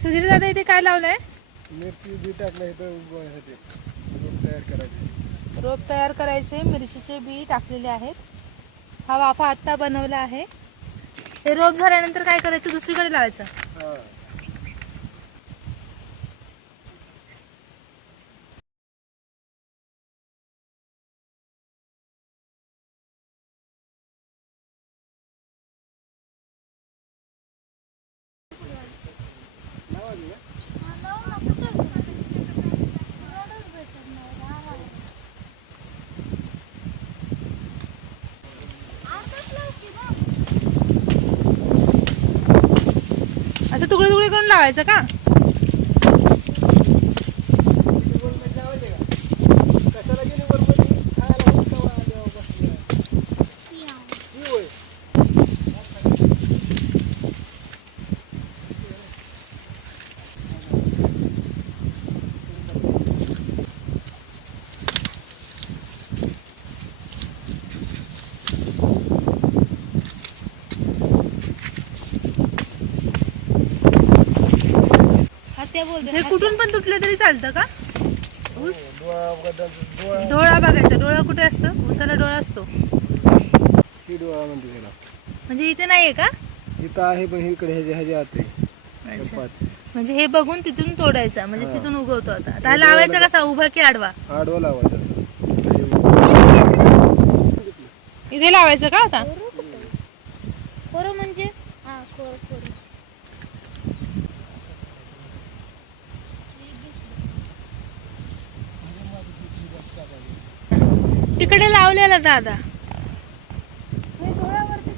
सुधीर दादा इथे काय लावलंय? मिरची बी टाकलं इथं उगवण्यासाठी रोप तयार करायचे. रोप तयार करायचे मिरचीचे बी टाकलेले आहेत. हा वाफा आत्ता बनवला आहे. हे रोप झाल्यानंतर काय करायचं? दुसरीकडे लावायचं? असं तुकडे तुकडे करून लावायचं का? हे कुठून पण तुटले तरी चालतं का? ऊस? डोळा बघायचा. डोळा कुठे असतं? ऊसाला डोळा असतो. ही डोळा म्हणते त्याला. म्हणजे इथे नाहीये का? इथं आहे पण इकडे ह्याच्या ह्याच्या आत आहे. अच्छा. पाच म्हणजे हे बघून तिथून तोडायचा. म्हणजे तिथून उगवतो आता. आता हा लावायचा कसा? उभा की आडवा? आडवा लावायचा. इथे लावायचं का आता? कोरो म्हणजे? हा कोरो कोरो. तिकडे लावलेला दादा. डोळ्यावरती